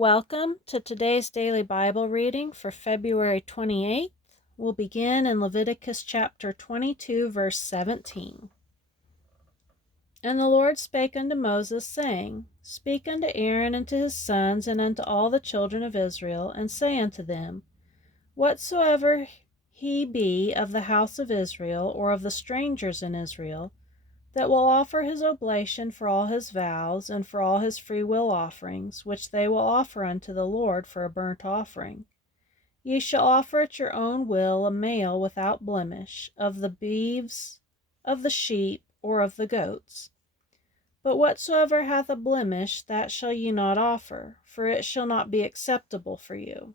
Welcome to today's daily Bible reading for February 28th. We'll begin in Leviticus chapter 22, verse 17. And the Lord spake unto Moses, saying, Speak unto Aaron and to his sons and unto all the children of Israel, and say unto them, Whatsoever he be of the house of Israel, or of the strangers in Israel, that will offer his oblation for all his vows, and for all his freewill offerings, which they will offer unto the Lord for a burnt offering. Ye shall offer at your own will a male without blemish, of the beeves, of the sheep, or of the goats. But whatsoever hath a blemish, that shall ye not offer, for it shall not be acceptable for you.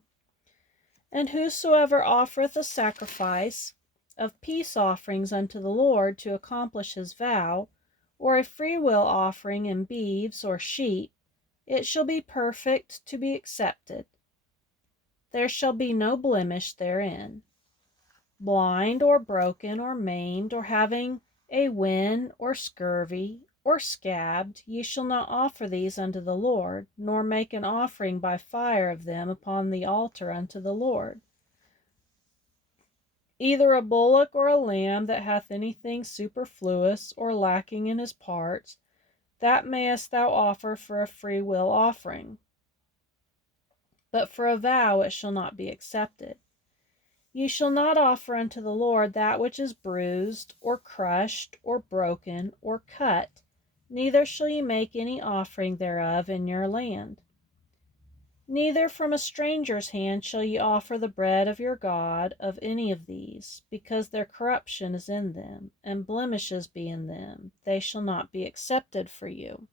And whosoever offereth a sacrifice of peace offerings unto the Lord to accomplish his vow, or a freewill offering in beeves or sheep, it shall be perfect to be accepted. There shall be no blemish therein. Blind or broken or maimed or having a wen or scurvy or scabbed, ye shall not offer these unto the Lord, nor make an offering by fire of them upon the altar unto the Lord. Either a bullock or a lamb that hath anything superfluous or lacking in his parts, that mayest thou offer for a freewill offering. But for a vow it shall not be accepted. Ye shall not offer unto the Lord that which is bruised, or crushed, or broken, or cut, neither shall ye make any offering thereof in your land. Neither from a stranger's hand shall ye offer the bread of your God of any of these, because their corruption is in them, and blemishes be in them, they shall not be accepted for you.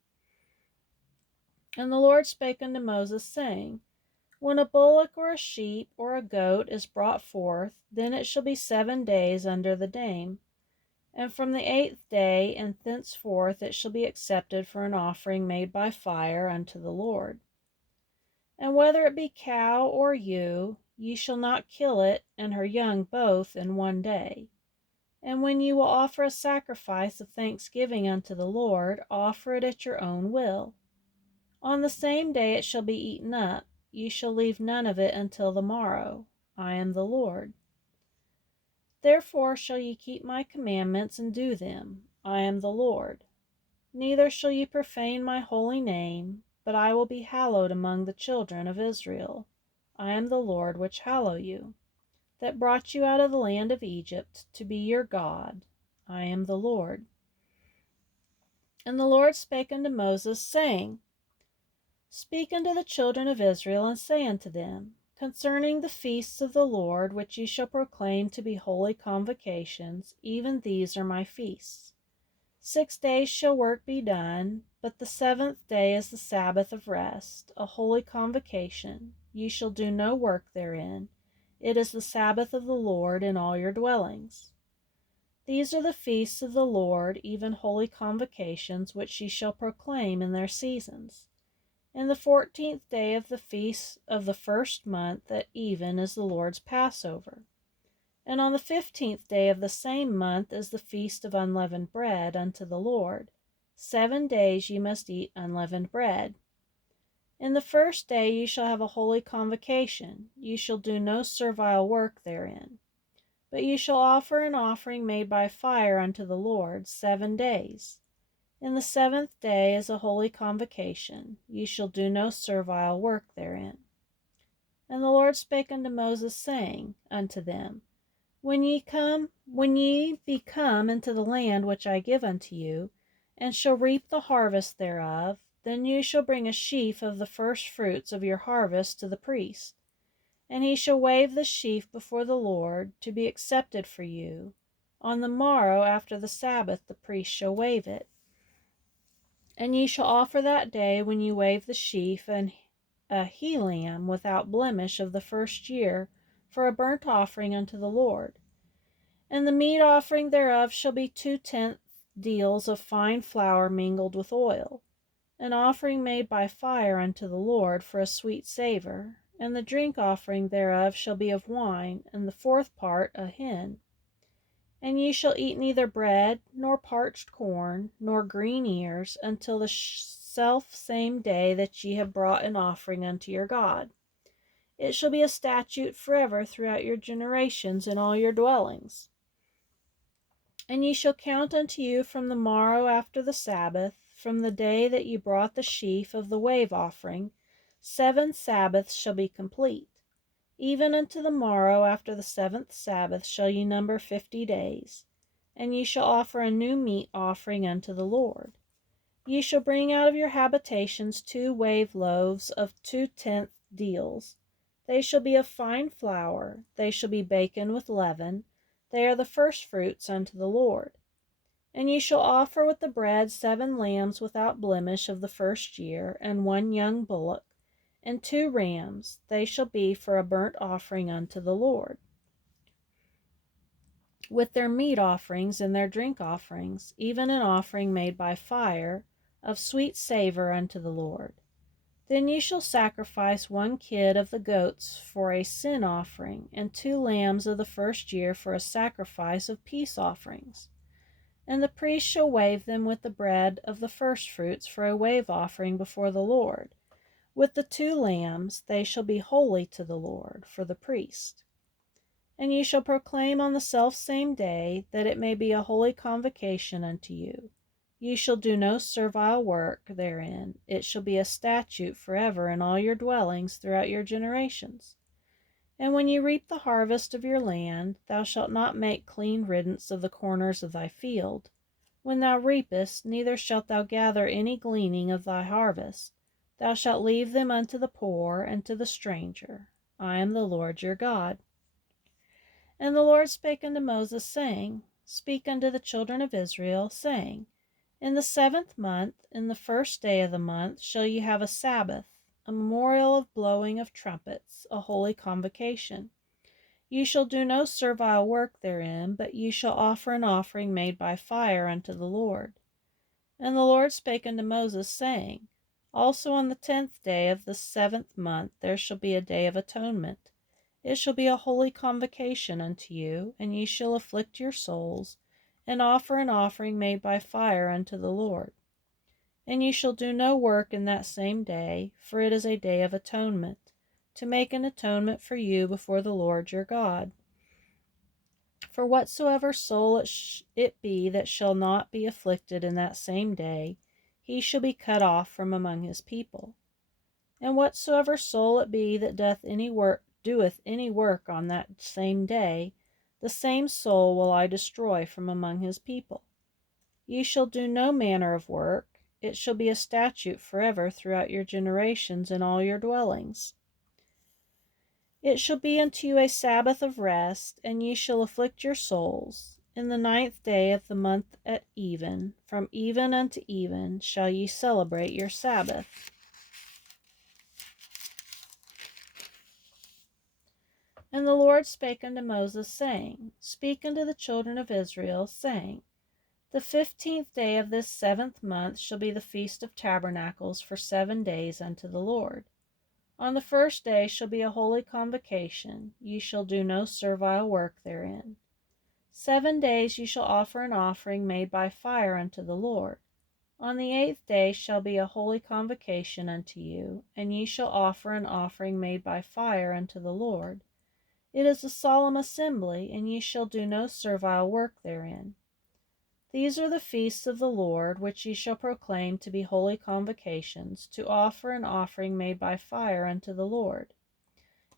And the Lord spake unto Moses, saying, When a bullock or a sheep or a goat is brought forth, then it shall be 7 days under the dame. And from the 8th day and thenceforth it shall be accepted for an offering made by fire unto the Lord. And whether it be cow or ewe, ye shall not kill it and her young both in 1 day. And when ye will offer a sacrifice of thanksgiving unto the Lord, offer it at your own will. On the same day it shall be eaten up. Ye shall leave none of it until the morrow. I am the Lord. Therefore shall ye keep my commandments and do them. I am the Lord. Neither shall ye profane my holy name, but I will be hallowed among the children of Israel. I am the Lord which hallow you, that brought you out of the land of Egypt, to be your God. I am the Lord. And the Lord spake unto Moses, saying, Speak unto the children of Israel, and say unto them, Concerning the feasts of the Lord, which ye shall proclaim to be holy convocations, even these are my feasts. 6 days shall work be done, but the 7th day is the Sabbath of rest, a holy convocation. Ye shall do no work therein. It is the Sabbath of the Lord in all your dwellings. These are the feasts of the Lord, even holy convocations, which ye shall proclaim in their seasons. And the 14th day of the feast of the 1st month at even is the Lord's Passover. And on the 15th day of the same month is the feast of unleavened bread unto the Lord. 7 days ye must eat unleavened bread. In the 1st day ye shall have a holy convocation. Ye shall do no servile work therein. But ye shall offer an offering made by fire unto the Lord 7 days. In the 7th day is a holy convocation. Ye shall do no servile work therein. And the Lord spake unto Moses, saying unto them, When ye be come into the land which I give unto you, and shall reap the harvest thereof, then you shall bring a sheaf of the first fruits of your harvest to the priest. And he shall wave the sheaf before the Lord, to be accepted for you. On the morrow after the Sabbath the priest shall wave it. And ye shall offer that day, when ye wave the sheaf, a he lamb without blemish of the 1st year, for a burnt offering unto the Lord. And the meat offering thereof shall be 2/10 deals of fine flour mingled with oil, an offering made by fire unto the Lord for a sweet savor. And the drink offering thereof shall be of wine, and the 4th part a hin. And ye shall eat neither bread, nor parched corn, nor green ears, until the same day that ye have brought an offering unto your God. It shall be a statute forever throughout your generations in all your dwellings. And ye shall count unto you from the morrow after the Sabbath, from the day that ye brought the sheaf of the wave offering, 7 Sabbaths shall be complete. Even unto the morrow after the 7th Sabbath shall ye number 50 days. And ye shall offer a new meat offering unto the Lord. Ye shall bring out of your habitations 2 wave loaves of 2/10 deals. They shall be of fine flour, they shall be baken with leaven. They are the firstfruits unto the Lord. And ye shall offer with the bread 7 lambs without blemish of the first year, and 1 young bullock, and 2 rams. They shall be for a burnt offering unto the Lord, with their meat offerings and their drink offerings, even an offering made by fire, of sweet savor unto the Lord. Then ye shall sacrifice 1 kid of the goats for a sin offering, and 2 lambs of the first year for a sacrifice of peace offerings. And the priest shall wave them with the bread of the firstfruits for a wave offering before the Lord. With the 2 lambs they shall be holy to the Lord for the priest. And ye shall proclaim on the selfsame day that it may be a holy convocation unto you. Ye shall do no servile work therein. It shall be a statute forever in all your dwellings throughout your generations. And when ye reap the harvest of your land, thou shalt not make clean riddance of the corners of thy field. When thou reapest, neither shalt thou gather any gleaning of thy harvest. Thou shalt leave them unto the poor and to the stranger. I am the Lord your God. And the Lord spake unto Moses, saying, Speak unto the children of Israel, saying, In the 7th month, in the 1st day of the month, shall ye have a Sabbath, a memorial of blowing of trumpets, a holy convocation. Ye shall do no servile work therein, but ye shall offer an offering made by fire unto the Lord. And the Lord spake unto Moses, saying, Also on the 10th day of the 7th month there shall be a day of atonement. It shall be a holy convocation unto you, and ye shall afflict your souls, and offer an offering made by fire unto the Lord. And ye shall do no work in that same day, for it is a day of atonement, to make an atonement for you before the Lord your God. For whatsoever soul it be that shall not be afflicted in that same day, he shall be cut off from among his people. And whatsoever soul it be that doeth any work on that same day, the same soul will I destroy from among his people. Ye shall do no manner of work. It shall be a statute forever throughout your generations in all your dwellings. It shall be unto you a Sabbath of rest, and ye shall afflict your souls. In the 9th day of the month at even, from even unto even, shall ye celebrate your Sabbath. And the Lord spake unto Moses, saying, Speak unto the children of Israel, saying, The 15th day of this 7th month shall be the feast of tabernacles for 7 days unto the Lord. On the 1st day shall be a holy convocation. Ye shall do no servile work therein. 7 days ye shall offer an offering made by fire unto the Lord. On the 8th day shall be a holy convocation unto you, and ye shall offer an offering made by fire unto the Lord. It is a solemn assembly, and ye shall do no servile work therein. These are the feasts of the Lord, which ye shall proclaim to be holy convocations, to offer an offering made by fire unto the Lord,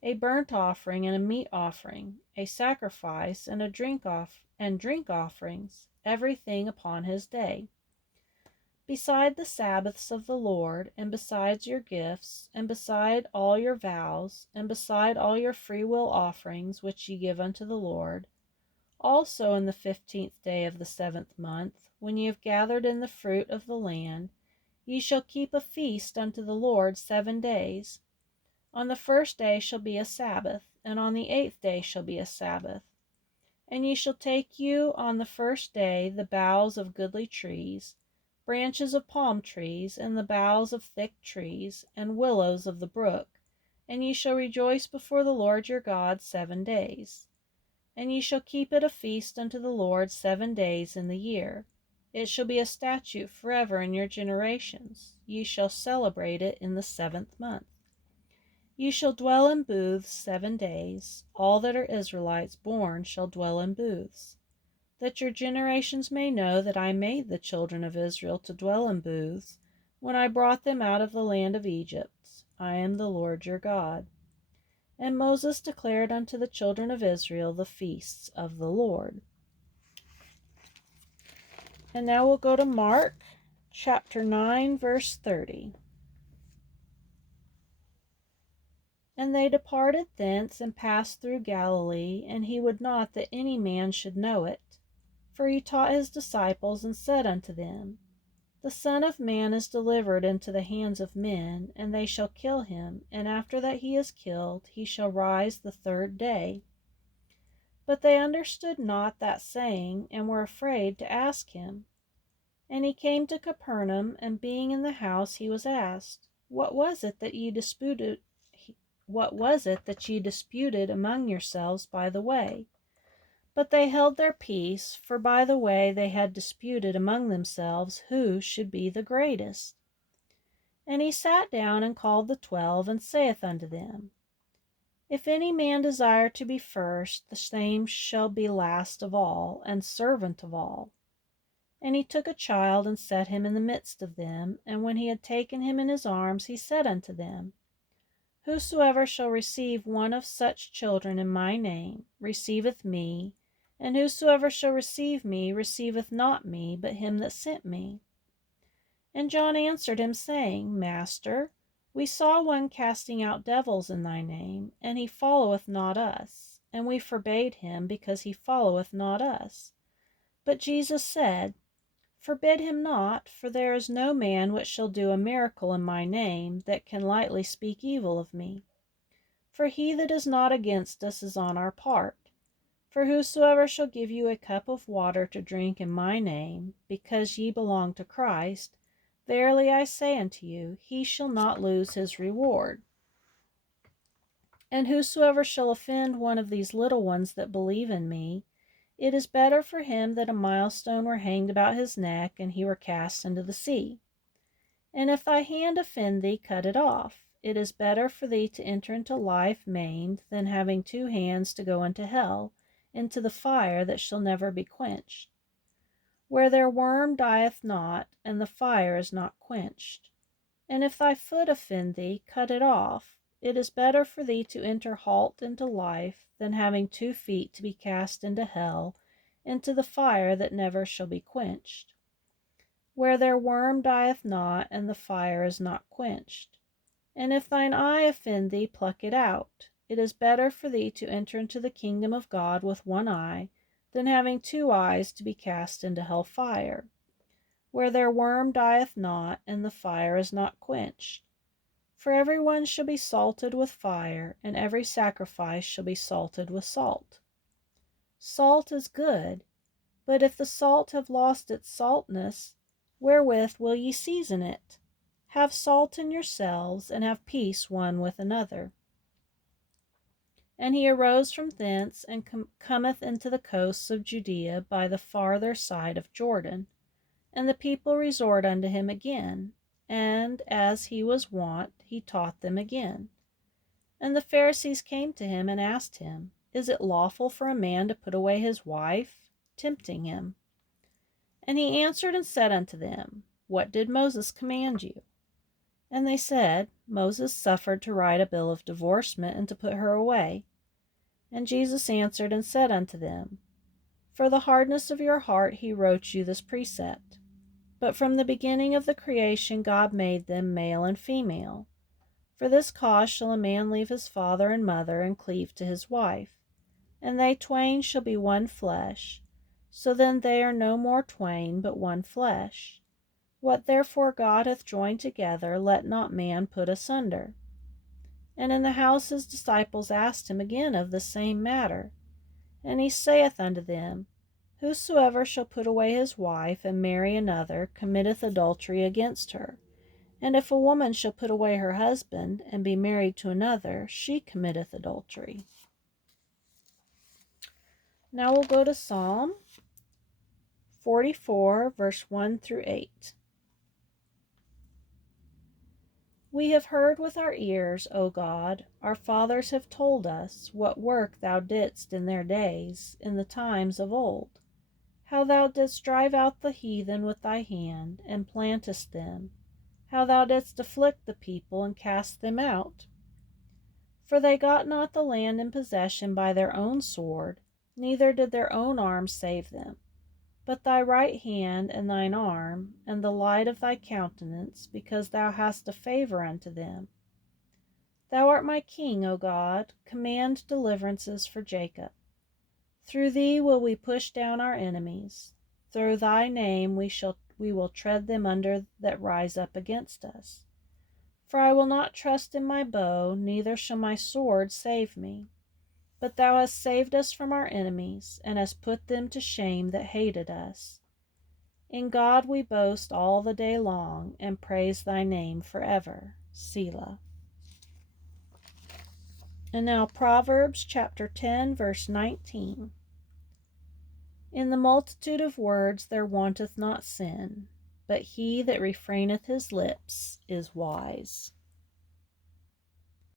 a burnt offering and a meat offering, a sacrifice and drink offerings, everything upon his day. Beside the Sabbaths of the Lord, and besides your gifts, and beside all your vows, and beside all your freewill offerings which ye give unto the Lord, also in the 15th day of the 7th month, when ye have gathered in the fruit of the land, ye shall keep a feast unto the Lord 7 days. On the 1st day shall be a Sabbath, and on the 8th day shall be a Sabbath. And ye shall take you on the 1st day the boughs of goodly trees, branches of palm trees, and the boughs of thick trees, and willows of the brook, and ye shall rejoice before the Lord your God 7 days. And ye shall keep it a feast unto the Lord 7 days in the year. It shall be a statute forever in your generations. Ye shall celebrate it in the 7th month. Ye shall dwell in booths 7 days. All that are Israelites born shall dwell in booths, that your generations may know that I made the children of Israel to dwell in booths when I brought them out of the land of Egypt. I am the Lord your God. And Moses declared unto the children of Israel the feasts of the Lord. And now we'll go to Mark chapter 9, verse 30. And they departed thence and passed through Galilee, and he would not that any man should know it. For he taught his disciples and said unto them, The Son of Man is delivered into the hands of men, and they shall kill him, and after that he is killed, he shall rise the 3rd day. But they understood not that saying, and were afraid to ask him. And he came to Capernaum, and being in the house, he was asked, What was it that ye disputed among yourselves by the way? But they held their peace, for by the way they had disputed among themselves who should be the greatest. And he sat down and called the 12, and saith unto them, If any man desire to be first, the same shall be last of all, and servant of all. And he took a child, and set him in the midst of them. And when he had taken him in his arms, he said unto them, Whosoever shall receive one of such children in my name receiveth me, and whosoever shall receive me receiveth not me, but him that sent me. And John answered him, saying, Master, we saw one casting out devils in thy name, and he followeth not us. And we forbade him, because he followeth not us. But Jesus said, Forbid him not, for there is no man which shall do a miracle in my name that can lightly speak evil of me. For he that is not against us is on our part. For whosoever shall give you a cup of water to drink in my name, because ye belong to Christ, verily I say unto you, he shall not lose his reward. And whosoever shall offend one of these little ones that believe in me, it is better for him that a millstone were hanged about his neck, and he were cast into the sea. And if thy hand offend thee, cut it off. It is better for thee to enter into life maimed, than having 2 hands to go into hell, into the fire that shall never be quenched, where their worm dieth not, and the fire is not quenched. And if thy foot offend thee, cut it off. It is better for thee to enter halt into life, than having 2 feet to be cast into hell, into the fire that never shall be quenched, where their worm dieth not, and the fire is not quenched. And if thine eye offend thee, pluck it out. It is better for thee to enter into the kingdom of God with 1 eye, than having 2 eyes to be cast into hell fire, where their worm dieth not, and the fire is not quenched. For every one shall be salted with fire, and every sacrifice shall be salted with salt. Salt is good, but if the salt have lost its saltness, wherewith will ye season it? Have salt in yourselves, and have peace one with another. And he arose from thence, and cometh into the coasts of Judea by the farther side of Jordan. And the people resort unto him again, and as he was wont, he taught them again. And the Pharisees came to him and asked him, Is it lawful for a man to put away his wife? Tempting him. And he answered and said unto them, What did Moses command you? And they said, Moses suffered to write a bill of divorcement, and to put her away. And Jesus answered and said unto them, For the hardness of your heart he wrote you this precept. But from the beginning of the creation God made them male and female. For this cause shall a man leave his father and mother, and cleave to his wife, and they twain shall be one flesh. So then they are no more twain, but one flesh. What therefore God hath joined together, let not man put asunder. And in the house his disciples asked him again of the same matter. And he saith unto them, Whosoever shall put away his wife, and marry another, committeth adultery against her. And if a woman shall put away her husband, and be married to another, she committeth adultery. Now we'll go to Psalm 44, verse 1 through 8. We have heard with our ears, O God, our fathers have told us what work thou didst in their days, in the times of old, how thou didst drive out the heathen with thy hand, and plantest them, how thou didst afflict the people and cast them out. For they got not the land in possession by their own sword, neither did their own arm save them, but thy right hand and thine arm, and the light of thy countenance, because thou hast a favour unto them. Thou art my king, O God, command deliverances for Jacob. Through thee will we push down our enemies. Through thy name we will tread them under that rise up against us. For I will not trust in my bow, neither shall my sword save me. But thou hast saved us from our enemies, and hast put them to shame that hated us. In God we boast all the day long, and praise thy name forever. Selah. And now Proverbs chapter 10, verse 19. In the multitude of words there wanteth not sin, but he that refraineth his lips is wise.